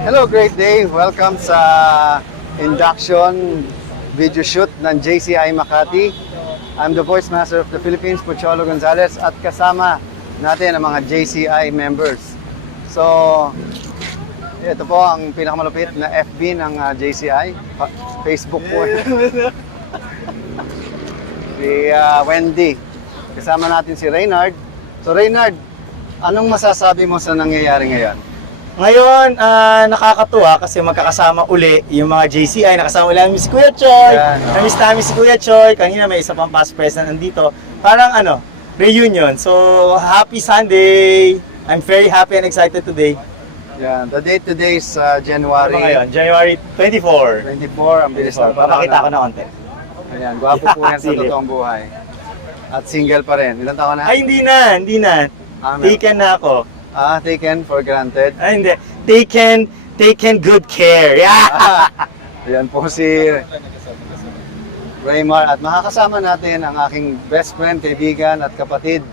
Hello, great day. Welcome sa induction video shoot ng JCI Makati. I'm the voice master of the Philippines, Pocholo Gonzalez, at kasama natin ang mga JCI members. So, ito po ang pinakamalupit na FB ng JCI, Facebook po. Si Wendy. Kasama natin si Reynard. So Reynard, anong masasabi mo sa nangyayari ngayon? Ngayon, nakakatuwa kasi magkakasama uli yung mga JCI. Nakasama ulit namin si Kuya Choy. Namiss namin si Kuya Choy. Kanina may isa pang past president nandito. Parang reunion. So, happy Sunday! I'm very happy and excited today. Yan. The date today is January. Ano ngayon? January 24. 24. Ang bilis na Papakita ko na konti. Ayan, gwapo po yan sa Silip. totoong buhay. At single pa rin. Ilang taon na? Ay, hindi na. Taken na ako. Taken for granted. Ay, hindi. Taken good care. Yeah! Ayan po si Raymar. At makakasama natin ang aking best friend, kaibigan at kapatid.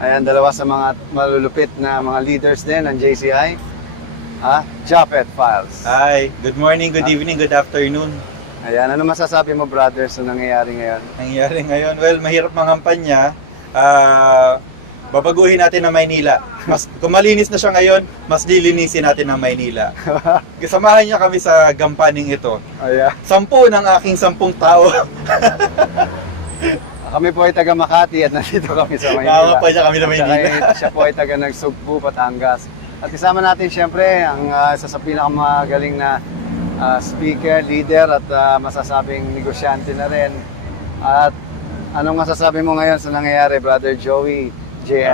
Ayan, dalawa sa mga malulupit na mga leaders din ng JCI. Japet Files. Hi, good morning, good evening, good afternoon. Ayan, ano masasabi mo brother sa nangyayari ngayon? Nangyayari ngayon, well, mahirap mangampanya. Babaguhin natin ang Maynila. Kung malinis na siya ngayon, mas lilinisin natin ang Maynila. Samahan niya kami sa gampaning ito. Ayan. 10 ng aking 10 tao. Kami po ay taga Makati at nandito kami sa Maynila. Tama pa siya kami sa Maynila. At siya po ay taga Nagsugbu, Batangas. At kasama natin siyempre ang isa sa pinakamagaling na speaker, leader at masasabing negosyante na rin. At anong masasabi mo ngayon sa nangyayari, Brother Joey JM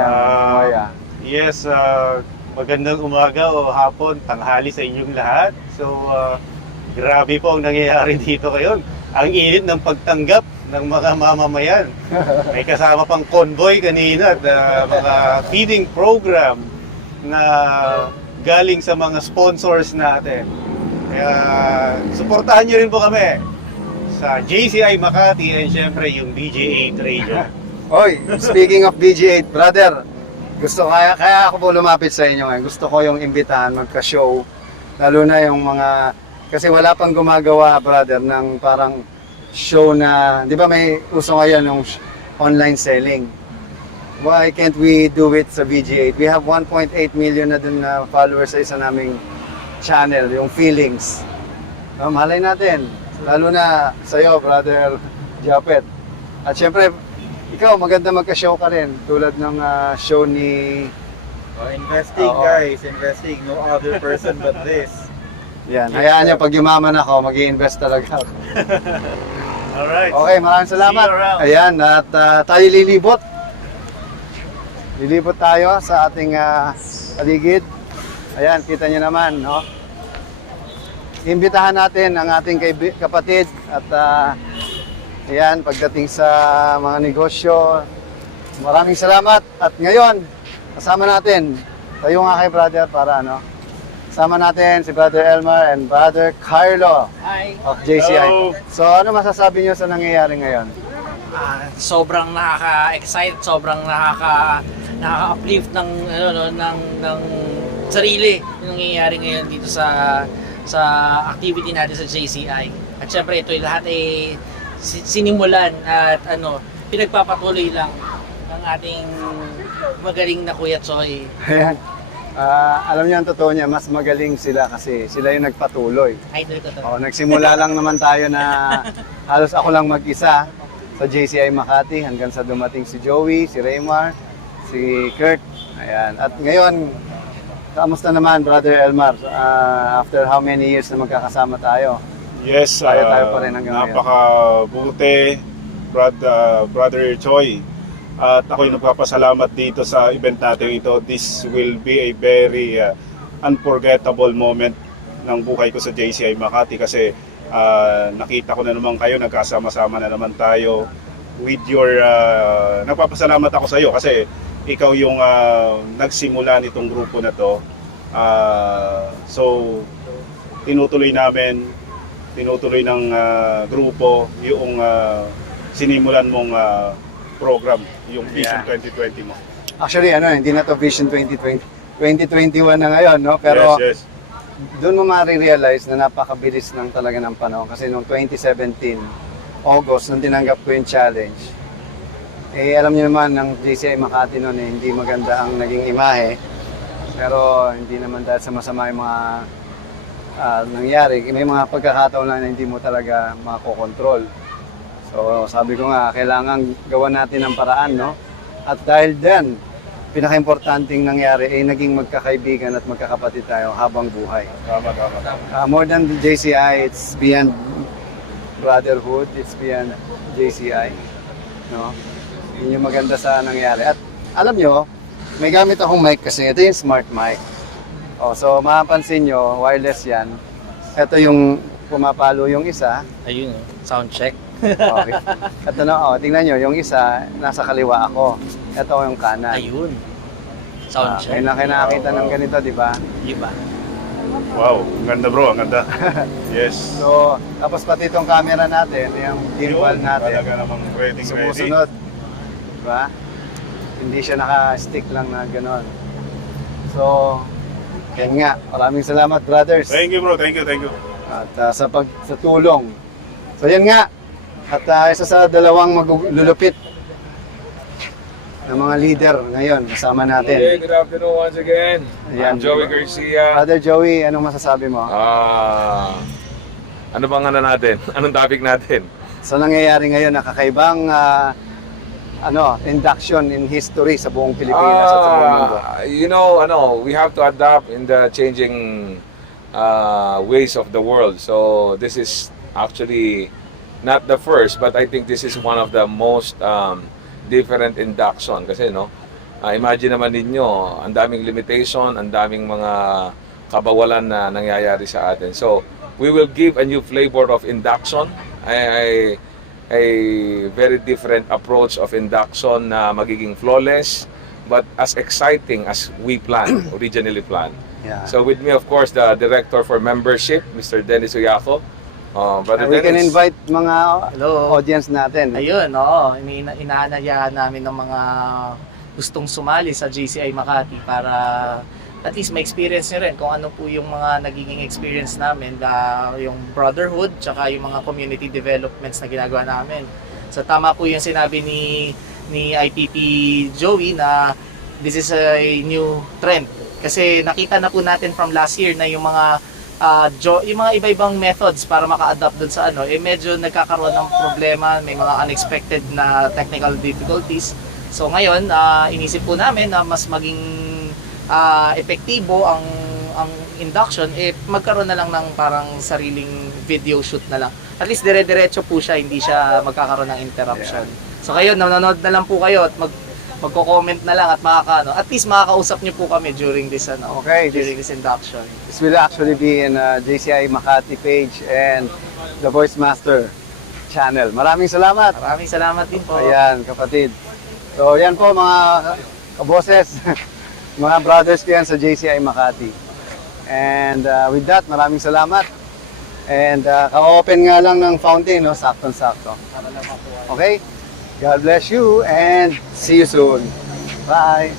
Moya? Yes, magandang umaga o hapon, tanghali sa inyong lahat. So, grabe po ang nangyayari dito ngayon. Ang init ng pagtanggap ng mga mamamayan. May kasama pang convoy kanina at mga feeding program na galing sa mga sponsors natin. Kaya, suportahan nyo rin po kami sa JCI Makati and syempre yung BJ8 Radio. Oy, speaking of BG8, brother, kaya ako po lumapit sa inyo ngayon. Gusto ko yung imbitahan magka-show, lalo na yung mga, kasi wala pang gumagawa, brother, ng parang show na, di ba may uso ngayon yung online selling? Why can't we do it sa BG8? We have 1.8 million na dun na followers sa isa naming channel, yung Feelings. No, malay natin, lalo na sa'yo, brother Japet. At syempre, ikaw, maganda magka-show ka rin, tulad ng show ni... Investing guys, investing. No other person but this. Yan, hayaan niyo, pag yumaman ako, mag-i-invest talaga ako. Alright. Okay, maraming salamat. See you around. Ayan, at tayo lilibot. Lilibot tayo sa ating paligid. Ayan, kita niyo naman, no? Imbitahan natin ang ating kapatid at ayan, pagdating sa mga negosyo. Maraming salamat. At ngayon, kasama natin, tayo nga kay brother para kasama natin si Brother Elmar and Brother Carlo of JCI. Hello. So ano masasabi niyo sa nangyayari ngayon? Sobrang nakaka-excite, sobrang nakaka-uplift ng sarili yung nangyayari ngayon dito sa activity natin sa JCI. At syempre ito lahat ay sinimulan at pinagpapatuloy lang ng ating magaling na Kuya Choy. Ayan. Alam niyo ang totoo niya, mas magaling sila kasi sila yung nagpatuloy. Idol ko to. Nagsimula lang naman tayo na halos ako lang mag-isa sa JCI Makati hanggang sa dumating si Joey, si Raymar, si Kurt. Ayan. At ngayon, kamusta naman, Brother Elmar? After how many years na magkakasama tayo? Yes, Tayo pa rin hanggang ngayon. napakabuti, Brother Choi. At ako'y nagpapasalamat dito sa event natin ito. This will be a very unforgettable moment ng buhay ko sa JCI Makati kasi nakita ko na naman kayo, nagkasama-sama na naman tayo with your... nagpapasalamat ako sa iyo kasi ikaw yung nagsimula nitong grupo na to. So, tinutuloy ng grupo yung sinimulan mong program, yung Vision 2020 mo. Actually, hindi na to Vision 2020. 2021 na ngayon, no? Pero yes. doon mo ma-realize na napakabilis ng talaga ng panahon. Kasi noong 2017, August, nung tinanggap ko yung challenge, alam niyo naman, ng JCI Makati noon, hindi maganda ang naging imahe. Pero hindi naman dahil sa masama yung mga nangyari. May mga pagkakataon lang na hindi mo talaga makokontrol. So, sabi ko nga, kailangan gawan natin ng paraan, no? At dahil dyan, pinaka-importanting nangyari ay naging magkakaibigan at magkakapatid tayo habang buhay. Tama, tama, tama. More than the JCI, it's beyond brotherhood, it's beyond JCI. No? Yun yung maganda sa nangyari. At alam nyo, may gamit akong mic kasi ito yung smart mic. So mapapansin nyo, wireless yan. Ito yung pumapalo yung isa. Ayun, sound check. Okay. Ito na, tingnan nyo, yung isa, nasa kaliwa ako. Ito yung kanan. Ayun. Sound check. Kaya nakakita ng ganito, di ba? Iba. Wow, ang ganda bro, ang ganda. Yes. So, tapos pati itong camera natin, yung gimbal natin, Talaga namang ready. sumusunod. Diba? Hindi siya naka-stick lang na gano'n. So, kaya nga, maraming salamat brothers. Thank you bro, thank you, thank you. At sa tulong. So yan nga. At isa sa dalawang maglulupit ng mga leader ngayon, kasama natin. Hey, good afternoon once again. Ayan. I'm Joey Garcia. Brother Joey, anong masasabi mo? Ano bang ano natin? Anong topic natin? So nangyayari ngayon, nakakaibang induction in history sa buong Pilipinas at sa buong mundo. We have to adapt in the changing ways of the world. So this is actually not the first, but I think this is one of the most different induction. Kasi imagine naman ninyo, ang daming limitation, ang daming mga kabawalan na nangyayari sa atin. So we will give a new flavor of induction. A very different approach of induction na magiging flawless but as exciting as we originally planned. Yeah. So with me, of course, the Director for Membership, Mr. Dennis Uyaco. Brother We can Dennis. invite mga Hello. audience natin. Ayun, oo. Inaanayahan namin ng mga gustong sumali sa JCI Makati para at least ma-experience nyo rin kung ano po yung mga nagiging experience namin, yung brotherhood, tsaka yung mga community developments na ginagawa namin. So tama po yung sinabi ni IPP Joey na this is a new trend. Kasi nakita na po natin from last year na yung mga iba-ibang methods para maka-adapt dun sa medyo nagkakaroon ng problema, may mga unexpected na technical difficulties. So ngayon, inisip po namin na mas maging epektibo ang induction, magkaroon na lang ng parang sariling video shoot na lang. At least dire-diretso po siya, hindi siya magkakaroon ng interruption. So kayo, nanonood na lang po kayo at magko-comment na lang at at least makakausap niyo po kami during this during this induction. This will actually be in JCI Makati page and the Voice Master channel. Maraming salamat. Maraming salamat din po. Ayan, kapatid. So, yan po mga kaboses, mga brothers ko yan sa JCI Makati. And with that, maraming salamat. And ka-open nga lang ng fountain, no? Saktong-sakto. Okay? God bless you and see you soon. Bye!